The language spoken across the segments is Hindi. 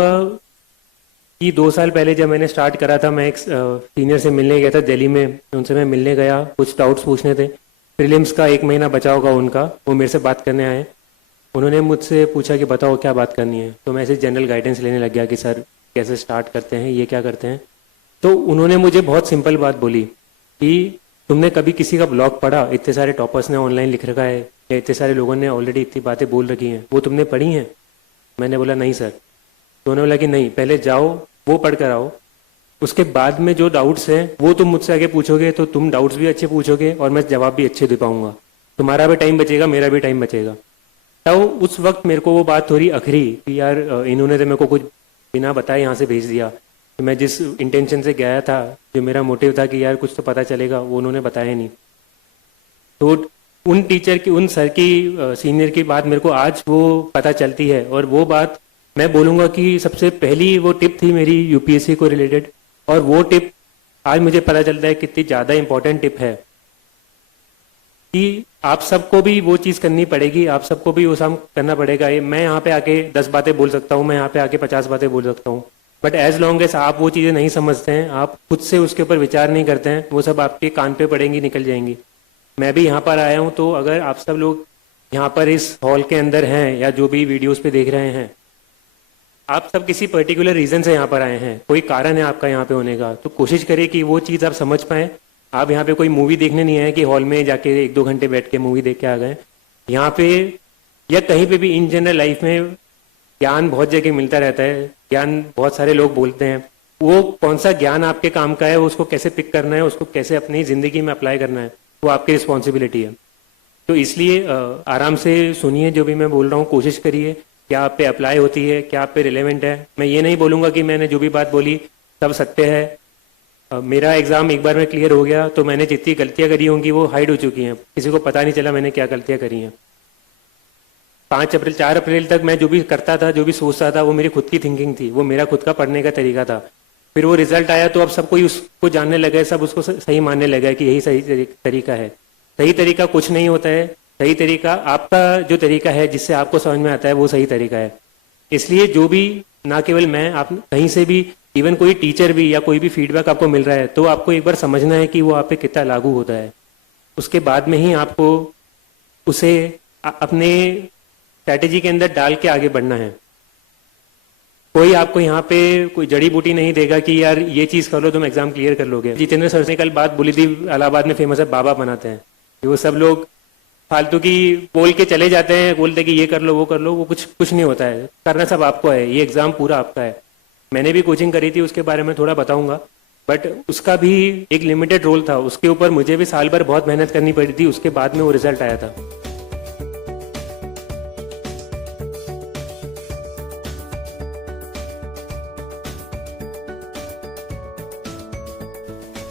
कि 2 साल पहले जब मैंने स्टार्ट करा था, मैं एक सीनियर से मिलने गया था दिल्ली में। उनसे मैं मिलने गया, कुछ डाउट्स पूछने थे। प्रीलिम्स का 1 महीना बचा होगा उनका, वो मेरे से बात करने आए। उन्होंने मुझसे पूछा कि बताओ क्या बात करनी है। तो मैं ऐसे जनरल गाइडेंस लेने लग गया कि सर कैसे स्टार्ट करते हैं, ये क्या करते हैं। तो उन्होंने मुझे बहुत सिंपल बात बोली कि तुमने कभी किसी का ब्लॉग पढ़ा? इतने सारे टॉपर्स ने ऑनलाइन लिख रखा है, या इतने सारे लोगों ने ऑलरेडी इतनी बातें बोल रखी हैं, वो तुमने पढ़ी हैं? मैंने बोला नहीं सर। तो उन्होंने बोला कि नहीं, पहले जाओ वो पढ़ कर आओ, उसके बाद में जो डाउट्स हैं वो तुम मुझसे आगे पूछोगे तो तुम डाउट्स भी अच्छे पूछोगे और मैं जवाब भी अच्छे दे पाऊंगा। तुम्हारा भी टाइम बचेगा, मेरा भी टाइम बचेगा। तो उस वक्त मेरे को वो बात थोड़ी अखरी कि यार इन्होंने तो मेरे को कुछ बिना बताए यहाँ से भेज दिया। कि मैं जिस इंटेंशन से गया था, जो मेरा मोटिव था कि यार कुछ तो पता चलेगा, वो उन्होंने बताया नहीं। तो उन टीचर की, उन सर की, सीनियर की बात मेरे को आज वो पता चलती है। और वो बात मैं बोलूँगा कि सबसे पहली वो टिप थी मेरी यूपीएससी को रिलेटेड। और वो टिप आज मुझे पता चलता है कितनी ज़्यादा इंपॉर्टेंट टिप है कि आप सबको भी वो चीज़ करनी पड़ेगी, आप सबको भी वो काम करना पड़ेगा। मैं यहाँ पे आके 10 बातें बोल सकता हूँ, मैं यहाँ पे आके 50 बातें बोल सकता हूँ, बट एज लॉन्ग एज आप वो चीज़ें नहीं समझते हैं, आप खुद से उसके ऊपर विचार नहीं करते हैं, वो सब आपके कान पे पड़ेंगी, निकल जाएंगी। मैं भी यहाँ पर आया हूँ, तो अगर आप सब लोग यहाँ पर इस हॉल के अंदर हैं या जो भी वीडियोस पे देख रहे हैं, आप सब किसी पर्टिकुलर रीजन से यहाँ पर आए हैं, कोई कारण है आपका यहाँ पे होने का, तो कोशिश करिए कि वो चीज़ आप समझ पाएं। आप यहाँ पे कोई मूवी देखने नहीं आए कि हॉल में जाके 1-2 घंटे बैठ के मूवी देख के आ गए। यहाँ पे या कहीं पे भी इन जनरल लाइफ में ज्ञान बहुत जगह मिलता रहता है, ज्ञान बहुत सारे लोग बोलते हैं। वो कौन सा ज्ञान आपके काम का है, उसको कैसे पिक करना है, उसको कैसे अपनी ज़िंदगी में अप्लाई करना है, वो आपकी रिस्पॉन्सिबिलिटी है। तो इसलिए आराम से सुनिए जो भी मैं बोल रहा हूँ, कोशिश करिए क्या आप पे अप्लाई होती है, क्या आप पे रिलेवेंट है। मैं ये नहीं बोलूँगा कि मैंने जो भी बात बोली सब सत्य है। मेरा एग्ज़ाम एक बार में क्लियर हो गया तो मैंने जितनी गलतियाँ करी होंगी वो हाइड हो चुकी हैं, किसी को पता नहीं चला मैंने क्या गलतियाँ करी हैं। 4 अप्रैल तक मैं जो भी करता था, जो भी सोचता था, वो मेरी खुद की थिंकिंग थी, वो मेरा खुद का पढ़ने का तरीका था। फिर वो रिजल्ट आया तो अब सब कोई उसको जानने लगे, सब उसको सही मानने लगा कि यही सही तरीका है। सही तरीका कुछ नहीं होता है, सही तरीका आपका जो तरीका है जिससे आपको समझ में आता है वो सही तरीका है। इसलिए जो भी, ना केवल मैं, आप कहीं से भी, इवन कोई टीचर भी या कोई भी फीडबैक आपको मिल रहा है तो आपको एक बार समझना है कि वो आप पे कितना लागू होता है। उसके बाद में ही आपको उसे अपने स्ट्रैटेजी के अंदर डाल के आगे बढ़ना है। कोई आपको यहाँ पे कोई जड़ी बूटी नहीं देगा कि यार ये चीज़ कर लो तुम एग्जाम क्लियर कर लोगे। जितेंद्र सर ने कल बात बोली थी, इलाहाबाद में फेमस है, बाबा बनाते हैं। वो सब लोग फालतू की बोल के चले जाते हैं, बोलते कि ये कर लो वो कर लो, वो कुछ नहीं होता है। करना सब आपको है, ये एग्जाम पूरा आपका है। मैंने भी कोचिंग करी थी, उसके बारे में थोड़ा बताऊंगा, बट उसका भी एक लिमिटेड रोल था। उसके ऊपर मुझे भी साल भर बहुत मेहनत करनी पड़ी थी, उसके बाद में वो रिजल्ट आया था।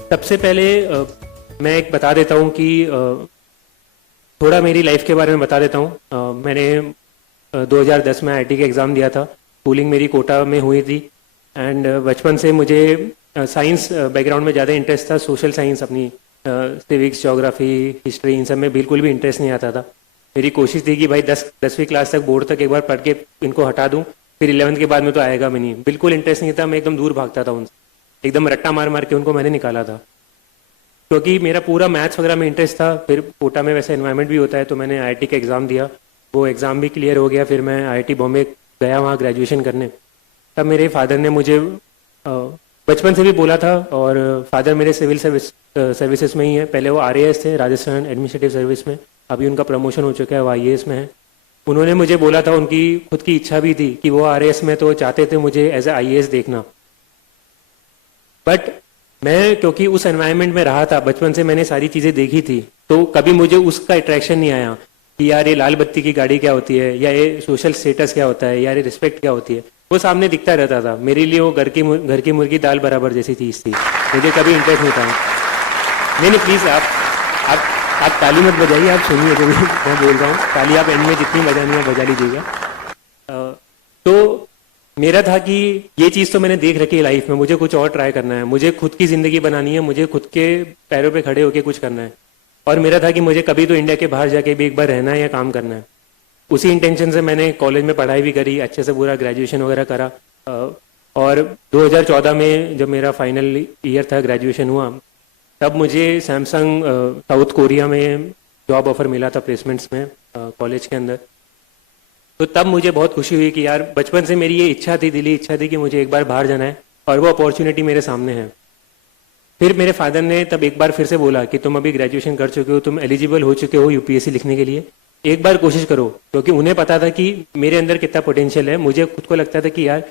सबसे पहले मैं एक बता देता हूँ कि थोड़ा मेरी लाइफ के बारे में बता देता हूँ। मैंने 2010 में आईआईटी का एग्ज़ाम दिया था। स्कूलिंग मेरी कोटा में हुई थी एंड बचपन से मुझे साइंस बैकग्राउंड में ज़्यादा इंटरेस्ट था। सोशल साइंस, अपनी सिविक्स, ज्योग्राफी, हिस्ट्री, इन सब में बिल्कुल भी इंटरेस्ट नहीं आता था। मेरी कोशिश थी कि भाई 10वीं क्लास तक, बोर्ड तक एक बार पढ़ के इनको हटा दूँ, फिर 11th के बाद में तो आएगा भी नहीं। बिल्कुल इंटरेस्ट नहीं था, मैं एकदम दूर भागता था उनसे, एकदम रट्टा मार मार के उनको मैंने निकाला था, क्योंकि मेरा पूरा मैथ्स वगैरह में इंटरेस्ट था। फिर कोटा में वैसे एनवायरनमेंट भी होता है, तो मैंने आईआईटी का एग्ज़ाम दिया, वो एग्ज़ाम भी क्लियर हो गया। फिर मैं आईआईटी बॉम्बे गया वहाँ ग्रेजुएशन करने। तब मेरे फादर ने मुझे बचपन से भी बोला था, और फादर मेरे सिविल सर्विसेज में ही है। पहले वो आरएएस थे, राजस्थान एडमिनिस्ट्रेटिव सर्विस में, अभी उनका प्रमोशन हो चुका है, वो आईएएस में है। उन्होंने मुझे बोला था, उनकी खुद की इच्छा भी थी कि वो आरएएस में, तो चाहते थे मुझे एज ए आईएएस देखना। बट मैं क्योंकि उस एनवायरनमेंट में रहा था, बचपन से मैंने सारी चीज़ें देखी थी, तो कभी मुझे उसका अट्रैक्शन नहीं आया कि यार ये लाल बत्ती की गाड़ी क्या होती है, या ये सोशल स्टेटस क्या होता है, यार ये रिस्पेक्ट क्या होती है। वो सामने दिखता रहता था। मेरे लिए वो घर की मुर्गी दाल बराबर जैसी चीज़ थी, मुझे कभी इंटरेस्ट नहीं था। नहीं, प्लीज़ आप ताली मत बजाइए, आप सुनिए जो भी मैं बोल रहा हूँ। ताली आप एंड में जितनी बजानी है बजा लीजिएगा। तो मेरा था कि ये चीज़ तो मैंने देख रखी है लाइफ में, मुझे कुछ और ट्राई करना है, मुझे खुद की ज़िंदगी बनानी है, मुझे खुद के पैरों पे खड़े होकर कुछ करना है। और मेरा था कि मुझे कभी तो इंडिया के बाहर जाके भी एक बार रहना है या काम करना है। उसी इंटेंशन से मैंने कॉलेज में पढ़ाई भी करी, अच्छे से पूरा ग्रेजुएशन वगैरह करा। और 2014 में जब मेरा फाइनल ईयर था, ग्रेजुएशन हुआ, तब मुझे सैमसंग साउथ कोरिया में जॉब ऑफर मिला था प्लेसमेंट्स में कॉलेज के अंदर। तो तब मुझे बहुत खुशी हुई कि यार बचपन से मेरी ये इच्छा थी, दिली इच्छा थी कि मुझे एक बार बाहर जाना है और वो अपॉर्चुनिटी मेरे सामने है। फिर मेरे फादर ने तब एक बार फिर से बोला कि तुम अभी ग्रेजुएशन कर चुके हो, तुम एलिजिबल हो चुके हो यूपीएससी लिखने के लिए, एक बार कोशिश करो। क्योंकि उन्हें पता था कि मेरे अंदर कितना पोटेंशियल है। मुझे खुद को लगता था कि यार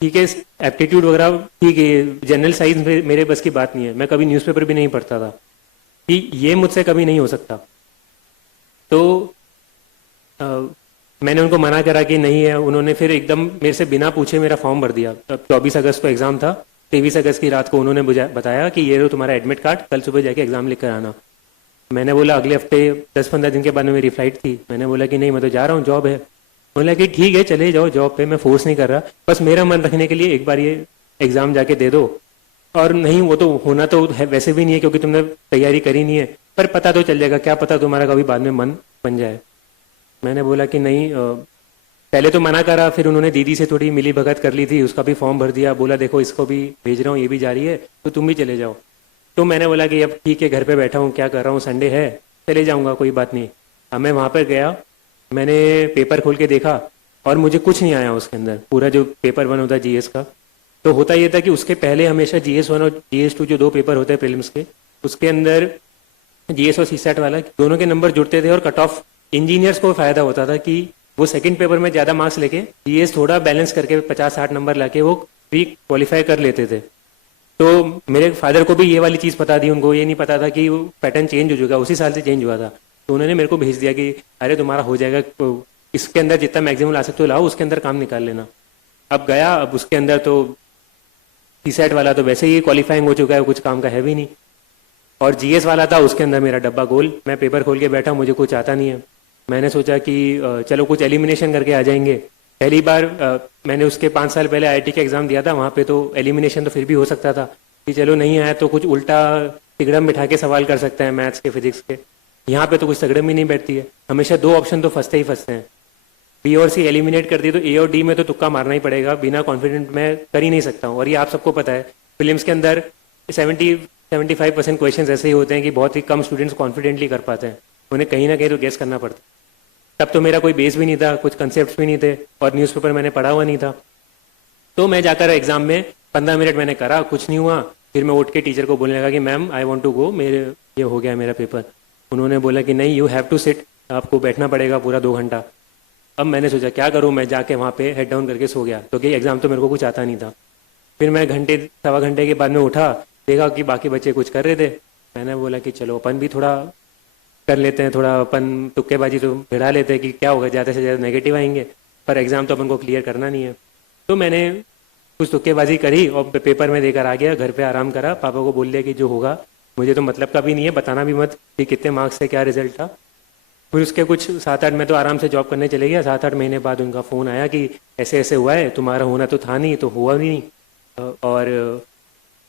ठीक है, एप्टीट्यूड वगैरह ठीक है, जनरल साइंस मेरे बस की बात नहीं है। मैं कभी न्यूज़पेपर भी नहीं पढ़ता था कि ये मुझसे कभी नहीं हो सकता। तो मैंने उनको मना करा कि नहीं है। उन्होंने फिर एकदम मेरे से बिना पूछे मेरा फॉर्म भर दिया। 24 अगस्त को एग्जाम था, 23 अगस्त की रात को उन्होंने बताया कि ये लो तुम्हारा एडमिट कार्ड, कल सुबह जाके एग्जाम लिख कर आना। मैंने बोला अगले हफ्ते 10-15 दिन के बाद में मेरी फ्लाइट थी। मैंने बोला कि नहीं, मैं तो जा रहा हूँ, जॉब है। बोला कि ठीक है चले जाओ जॉब पे, मैं फोर्स नहीं कर रहा, बस मेरा मन रखने के लिए एक बार ये एग्जाम जाके दे दो। और नहीं, वो तो होना तो है, वैसे भी नहीं है क्योंकि तुमने तैयारी करी नहीं है, पर पता तो चल जाएगा, क्या पता तुम्हारा कभी बाद में मन बन जाए। मैंने बोला कि नहीं, पहले तो मना करा, फिर उन्होंने दीदी से थोड़ी मिली भगत कर ली थी, उसका भी फॉर्म भर दिया। बोला देखो इसको भी भेज रहा हूँ, ये भी जा रही है, तो तुम भी चले जाओ। तो मैंने बोला कि अब ठीक है, घर पे बैठा हूँ, क्या कर रहा हूँ, संडे है, चले जाऊँगा, कोई बात नहीं। अब मैं वहाँ पर गया, मैंने पेपर खोल के देखा और मुझे कुछ नहीं आया उसके अंदर। पूरा जो पेपर 1 होता है जीएस का, तो होता ये था कि उसके पहले हमेशा GS 1 और GS 2 जो 2 पेपर होते हैं प्रीलिम्स के, उसके अंदर GS और CSAT वाला दोनों के नंबर जुड़ते थे और कट ऑफ इंजीनियर्स को फायदा होता था कि वो सेकंड पेपर में ज्यादा मार्क्स लेके GS थोड़ा बैलेंस करके 50-60 नंबर लाके वो प्री क्वालिफाई कर लेते थे। तो मेरे फादर को भी ये वाली चीज पता थी, उनको ये नहीं पता था कि वो पैटर्न चेंज हो चुका, उसी साल से चेंज हुआ था। तो उन्होंने मेरे को भेज दिया कि अरे तुम्हारा हो जाएगा, तो इसके अंदर जितना मैक्सिमम ला सकते हो लाओ, उसके अंदर काम निकाल लेना। अब गया, अब उसके अंदर तो CSAT वाला तो वैसे ही क्वालिफाइंग हो चुका है, कुछ काम का है भी नहीं। और GS वाला था, उसके अंदर मेरा डब्बा गोल। मैं पेपर खोल के बैठा, मुझे कुछ आता नहीं है। मैंने सोचा कि चलो कुछ एलिमिनेशन करके आ जाएंगे। पहली बार मैंने उसके 5 साल पहले IIT का एग्जाम दिया था, वहाँ पे तो एलिमिनेशन तो फिर भी हो सकता था कि चलो नहीं आया तो कुछ उल्टा तिगड़म बिठा के सवाल कर सकते हैं मैथ्स के, फिजिक्स के। यहाँ पे तो कुछ तिगड़म ही नहीं बैठती है, हमेशा 2 ऑप्शन तो फंसते ही फंसते हैं। B और C एलिमिनेट कर दिए तो A और D में तो तुक्का मारना ही पड़ेगा, बिना कॉन्फिडेंट मैं कर ही नहीं सकता हूँ। और ये आप सबको पता है, फिल्म्स के अंदर 70-75% क्वेश्चन ऐसे ही होते हैं कि बहुत ही कम स्टूडेंट्स कॉन्फिडेंटली कर पाते हैं, उन्हें कहीं ना कहीं तो गेस करना पड़ता है। तब तो मेरा कोई बेस भी नहीं था, कुछ कंसेप्ट भी नहीं थे और न्यूज़पेपर मैंने पढ़ा हुआ नहीं था। तो मैं जाकर एग्जाम में 15 मिनट मैंने करा, कुछ नहीं हुआ। फिर मैं उठ के टीचर को बोलने लगा कि ma'am I want to go, मेरे ये हो गया मेरा पेपर। उन्होंने बोला कि नहीं, यू हैव टू सिट, आपको बैठना पड़ेगा पूरा 2 घंटा। अब मैंने सोचा क्या करूं, मैं जाके वहाँ पे हेड डाउन करके सो गया, क्योंकि एग्जाम तो मेरे को कुछ आता नहीं था। फिर मैं घंटे 1.25 घंटे के बाद में उठा, देखा कि बाकी बच्चे कुछ कर रहे थे। मैंने बोला कि चलो अपन भी थोड़ा कर लेते हैं, थोड़ा अपन तुक्केबाजी तो भिड़ा लेते हैं कि क्या होगा, ज़्यादा से ज़्यादा नेगेटिव आएंगे, पर एग्जाम तो अपन को क्लियर करना नहीं है। तो मैंने कुछ तुक्केबाजी करी और पेपर में देकर आ गया, घर पे आराम करा। पापा को बोल दिया कि जो होगा, मुझे तो मतलब का भी नहीं है, बताना भी मत कि कितने मार्क्स से क्या रिजल्ट था। फिर उसके कुछ 7-8 में तो आराम से जॉब करने चले गया। 7-8 महीने बाद उनका फ़ोन आया कि ऐसे ऐसे हुआ है, तुम्हारा होना तो था नहीं, तो हुआ भी नहीं। और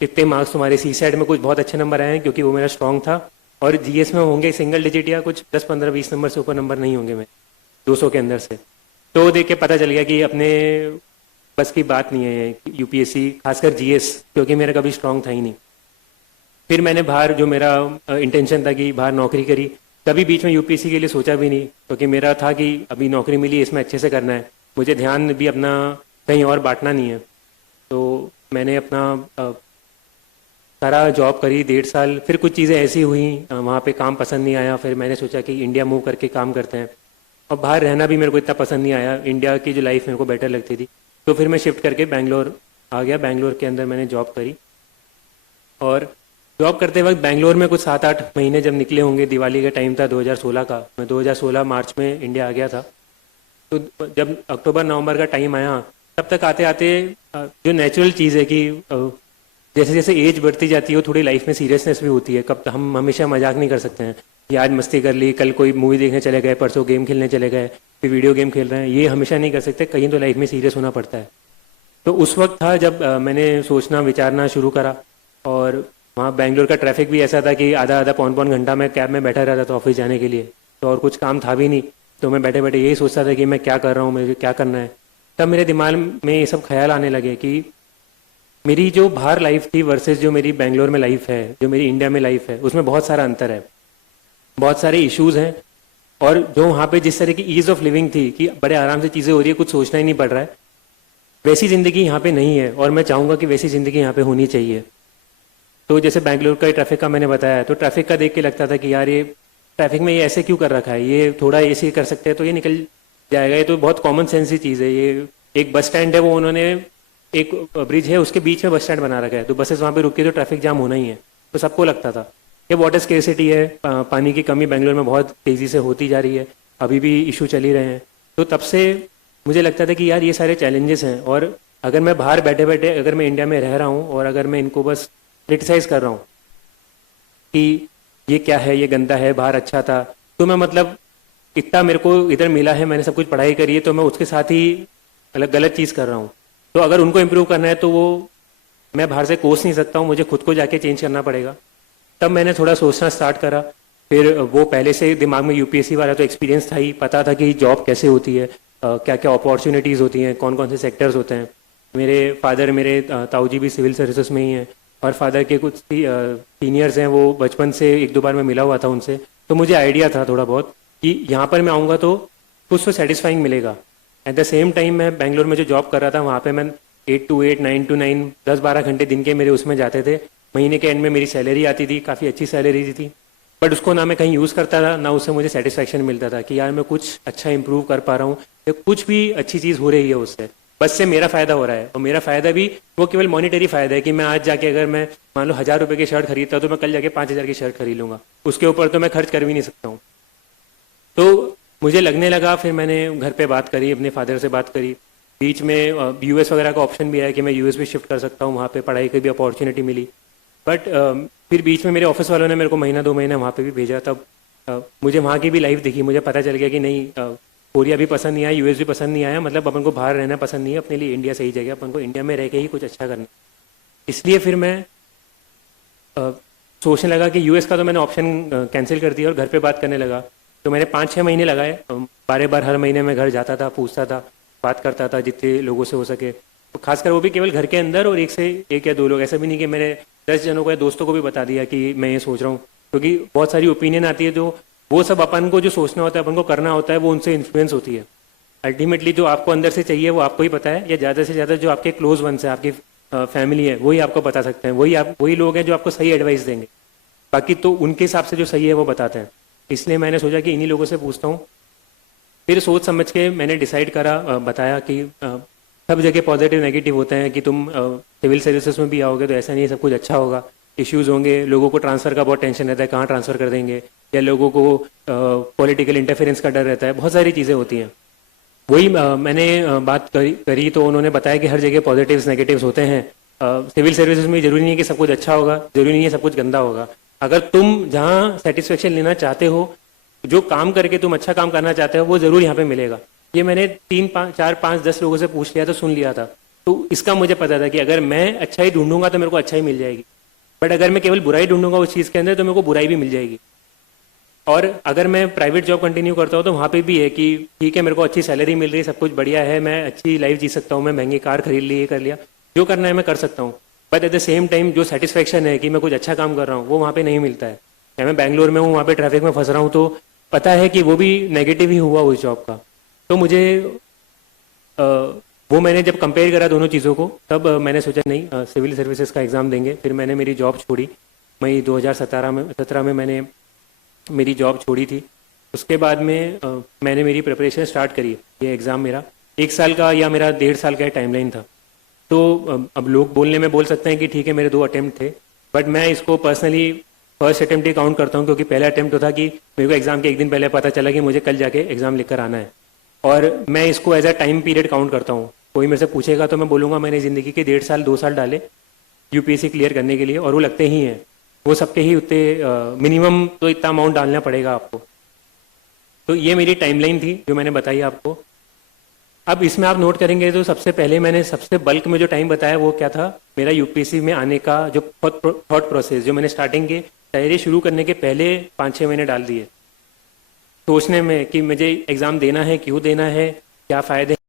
कितने मार्क्स तुम्हारे CSAT में कुछ बहुत अच्छे नंबर आए हैं, क्योंकि वो मेरा स्ट्रॉन्ग था। और GS में होंगे सिंगल डिजिट या कुछ 10-15-20 नंबर से ऊपर नंबर नहीं होंगे मैं 200 के अंदर से। तो देख के पता चल गया कि अपने बस की बात नहीं है UPSC, खासकर GS, क्योंकि मेरा कभी स्ट्रॉन्ग था ही नहीं। फिर मैंने बाहर, जो मेरा इंटेंशन था कि बाहर नौकरी करी, कभी बीच में UPSC के लिए सोचा भी नहीं, क्योंकि मेरा था कि अभी नौकरी मिली, इसमें अच्छे से करना है, मुझे ध्यान भी अपना कहीं और बांटना नहीं है। तो मैंने अपना सारा जॉब करी 1.5 साल। फिर कुछ चीज़ें ऐसी हुई, वहाँ पे काम पसंद नहीं आया। फिर मैंने सोचा कि इंडिया मूव करके काम करते हैं, और बाहर रहना भी मेरे को इतना पसंद नहीं आया, इंडिया की जो लाइफ मेरे को बेटर लगती थी। तो फिर मैं शिफ्ट करके बैंगलोर आ गया। बैंगलोर के अंदर मैंने जॉब करी, और जॉब करते वक्त बैंगलोर में कुछ 7-8 महीने जब निकले होंगे, दिवाली का टाइम था 2016 का, मैं 2016 मार्च में इंडिया आ गया था। तो जब अक्टूबर-नवंबर का टाइम आया, तब तक आते आते जो नेचुरल चीज़ है कि जैसे जैसे एज बढ़ती जाती है, वो थोड़ी लाइफ में सीरियसनेस भी होती है। कब हम हमेशा मजाक नहीं कर सकते हैं कि आज मस्ती कर ली, कल कोई मूवी देखने चले गए, परसों गेम खेलने चले गए, फिर वीडियो गेम खेल रहे हैं, ये हमेशा नहीं कर सकते, कहीं तो लाइफ में सीरियस होना पड़ता है। तो उस वक्त था जब मैंने सोचना विचारना शुरू करा। और वहाँ बैंगलोर का ट्रैफिक भी ऐसा था कि आधा पौन घंटा मैं कैब में बैठा रहता था ऑफिस जाने के लिए, तो और कुछ काम था भी नहीं। तो मैं बैठे बैठे यही सोचता था कि मैं क्या कर रहा हूँ, मुझे क्या करना है। तब मेरे दिमाग में ये सब ख्याल आने लगे कि मेरी जो बाहर लाइफ थी वर्सेस जो मेरी बेंगलोर में लाइफ है, जो मेरी इंडिया में लाइफ है, उसमें बहुत सारा अंतर है, बहुत सारे इश्यूज हैं। और जो वहाँ पे जिस तरह की ईज ऑफ लिविंग थी कि बड़े आराम से चीज़ें हो रही है, कुछ सोचना ही नहीं पड़ रहा है, वैसी ज़िंदगी यहाँ पे नहीं है। और मैं चाहूँगा कि वैसी ज़िंदगी यहाँ पे होनी चाहिए। तो जैसे बेंगलोर का ट्रैफिक का मैंने बताया, तो ट्रैफिक का देख के लगता था कि यार ये ट्रैफिक में ये ऐसे क्यों कर रखा है, ये थोड़ा ऐसे कर सकते हैं तो ये निकल जाएगा। ये तो बहुत कॉमन सेंस की चीज़ है। ये एक बस स्टैंड है, वो उन्होंने एक ब्रिज है उसके बीच में बस स्टैंड बना रखा है, तो बसेस वहाँ पे रुक के तो ट्रैफिक जाम होना ही है। तो सबको लगता था ये वाटर स्केर्सिटी है, पानी की कमी बेंगलोर में बहुत तेज़ी से होती जा रही है, अभी भी इशू चल ही रहे हैं। तो तब से मुझे लगता था कि यार ये सारे चैलेंजेस हैं, और अगर मैं बाहर बैठे बैठे अगर मैं इंडिया में रह रहा हूँ और अगर मैं इनको बस क्रिटिसाइज कर रहा हूँ कि ये क्या है, ये गंदा है, बाहर अच्छा था, तो मैं मतलब इतना मेरे को इधर मिला है, मैंने सब कुछ पढ़ाई करी है, तो मैं उसके साथ ही अलग गलत चीज़ कर रहा हूँ। तो अगर उनको इम्प्रूव करना है तो वो मैं बाहर से कोस नहीं सकता हूँ, मुझे खुद को जाके चेंज करना पड़ेगा। तब मैंने थोड़ा सोचना स्टार्ट करा। फिर वो पहले से दिमाग में यूपीएससी वाला तो एक्सपीरियंस था ही, पता था कि जॉब कैसे होती है, क्या क्या अपॉर्चुनिटीज़ होती हैं, कौन कौन से सेक्टर्स होते हैं। मेरे फादर, मेरे ताऊ जी भी सिविल सर्विसेज में ही हैं, और फादर के कुछ सीनियर्स हैं, वो बचपन से एक दो बार मैं मिला हुआ था उनसे, तो मुझे आइडिया था थोड़ा बहुत कि यहाँ पर मैं आऊँगा तो कुछ तो सेटिस्फाइंग मिलेगा। एट द सेम टाइम मैं बेंगलोर में जो जॉब कर रहा था वहाँ पे मैं 8 to 8, 9 to 9, 10-12 घंटे दिन के मेरे उसमें जाते थे। महीने के एंड में मेरी सैलरी आती थी, काफ़ी अच्छी सैलरी थी, बट उसको ना मैं कहीं यूज़ करता था, ना उससे मुझे सेटिस्फैक्शन मिलता था कि यार मैं कुछ अच्छा इंप्रूव कर पा रहा हूँ या कुछ भी अच्छी चीज़ हो रही है उससे, बस से मेरा फ़ायदा हो रहा है। और मेरा फ़ायदा भी वो केवल मॉनिटरी फ़ायदा है कि मैं आज जाके अगर मैं मान लो 1,000 रुपये की शर्ट खरीदता हूँ तो मैं कल जाके 5,000 की शर्ट खरीद लूँगा, उसके ऊपर तो मैं खर्च कर भी नहीं सकता हूँ। तो मुझे लगने लगा, फिर मैंने घर पे बात करी, अपने फादर से बात करी, बीच में यूएस वगैरह का ऑप्शन भी आया कि मैं यूएस भी शिफ्ट कर सकता हूँ, वहाँ पे पढ़ाई की भी अपॉर्चुनिटी मिली। बट फिर बीच में मेरे ऑफिस वालों ने मेरे को महीना 2 महीने वहाँ पे भी भेजा, तब मुझे वहाँ की भी लाइफ दिखी, मुझे पता चल गया कि नहीं, कोरिया भी पसंद नहीं आया, यूएस भी पसंद नहीं आया, मतलब अपन को बाहर रहना पसंद नहीं है, अपने लिए इंडिया सही जगह, अपन को इंडिया में रह के ही कुछ अच्छा करना। इसलिए फिर मैं सोचने लगा कि यूएस का तो मैंने ऑप्शन कैंसिल कर दिया और घर पे बात करने लगा। तो मैंने 5-6 महीने लगाए, बार बार हर महीने मैं घर जाता था, पूछता था, बात करता था जितने लोगों से हो सके, तो खासकर वो भी केवल घर के अंदर, और एक या दो लोग, ऐसा भी नहीं कि मैंने 10 जनों को या दोस्तों को भी बता दिया कि मैं ये सोच रहा हूँ, क्योंकि बहुत सारी ओपिनियन आती है, जो वो सब अपन को जो सोचना होता है, अपन को करना होता है, वो उनसे इन्फ्लुएंस होती है। अल्टीमेटली जो आपको अंदर से चाहिए वो आपको ही पता है, या ज़्यादा से ज़्यादा जो आपके क्लोज वंस है, आपकी फैमिली है, वही आपको बता सकते हैं, वही लोग हैं जो आपको सही एडवाइस देंगे, बाकी तो उनके हिसाब से जो सही है वो बताते हैं। इसलिए मैंने सोचा कि इन्हीं लोगों से पूछता हूँ। फिर सोच समझ के मैंने डिसाइड करा, बताया कि सब जगह पॉजिटिव नेगेटिव होते हैं, कि तुम सिविल सर्विसेज में भी आओगे तो ऐसा नहीं है सब कुछ अच्छा होगा, इश्यूज होंगे, लोगों को ट्रांसफ़र का बहुत टेंशन रहता है, कहाँ ट्रांसफ़र कर देंगे, या लोगों को पॉलिटिकल इंटरफेरेंस का डर रहता है, बहुत सारी चीज़ें होती हैं। वही मैंने बात करी तो उन्होंने बताया कि हर जगह पॉजिटिव्स नेगेटिव्स होते हैं। सिविल सर्विसेज में जरूरी नहीं है कि सब कुछ अच्छा होगा, जरूरी नहीं है सब कुछ गंदा होगा। अगर तुम जहाँ सेटिस्फेक्शन लेना चाहते हो, जो काम करके तुम अच्छा काम करना चाहते हो, वो जरूर यहाँ पे मिलेगा। ये मैंने 3-4-5-10 लोगों से पूछ लिया था, सुन लिया था, तो इसका मुझे पता था कि अगर मैं अच्छा ही ढूंढूंगा तो मेरे को अच्छा ही मिल जाएगी, बट अगर मैं केवल बुराई ढूंढूंगा उस चीज़ के अंदर तो मेरे को बुराई भी मिल जाएगी। और अगर मैं प्राइवेट जॉब कंटिन्यू करता हूँ तो वहाँ पे भी है कि ठीक है, मेरे को अच्छी सैलरी मिल रही है, सब कुछ बढ़िया है, मैं अच्छी लाइफ जी सकता हूँ, मैं महंगी कार खरीद ली, ये कर लिया, जो करना है मैं कर सकता हूँ, but at the same time जो सेटिस्फेक्शन है कि मैं कुछ अच्छा काम कर रहा हूँ, वो वहाँ पे नहीं मिलता है। या मैं बैंगलोर में हूँ, वहाँ पे ट्रैफिक में फंस रहा हूँ, तो पता है कि वो भी नेगेटिव ही हुआ उस जॉब का। तो मुझे वो मैंने जब कंपेयर करा दोनों चीज़ों को, तब मैंने सोचा नहीं, सिविल सर्विसेज का एग्ज़ाम देंगे। फिर मैंने मेरी जॉब छोड़ी, मई 2017 में मैंने मेरी जॉब छोड़ी थी। उसके बाद में मैंने मेरी प्रिपरेशन स्टार्ट करी। ये एग्ज़ाम मेरा 1 साल का या मेरा 1.5 साल का टाइमलाइन था। तो अब लोग बोलने में बोल सकते हैं कि ठीक है मेरे 2 अटेम्प्ट थे, बट मैं इसको पर्सनली फर्स्ट अटेम्प्ट ही काउंट करता हूँ, क्योंकि पहला अटेम्प्ट था कि मेरे को एग्ज़ाम के एक दिन पहले पता चला कि मुझे कल जाके एग्ज़ाम लिख कर आना है, और मैं इसको as a time period count करता हूँ। कोई मेरे से पूछेगा तो मैं बोलूँगा मैंने ज़िंदगी के 1.5 साल 2 साल डाले यूपीएससी क्लियर करने के लिए, और वो लगते ही हैं, वो सबके ही उतने मिनिमम तो इतना अमाउंट डालना पड़ेगा आपको। तो ये मेरी टाइमलाइन थी जो मैंने बताई आपको। अब इसमें आप नोट करेंगे तो सबसे पहले मैंने सबसे बल्क में जो टाइम बताया वो क्या था, मेरा यूपीएससी में आने का जो थॉट प्रोसेस, जो मैंने स्टार्टिंग के तैयारी शुरू करने के पहले 5-6 महीने डाल दिए सोचने में कि मुझे एग्ज़ाम देना है, क्यों देना है, क्या फ़ायदे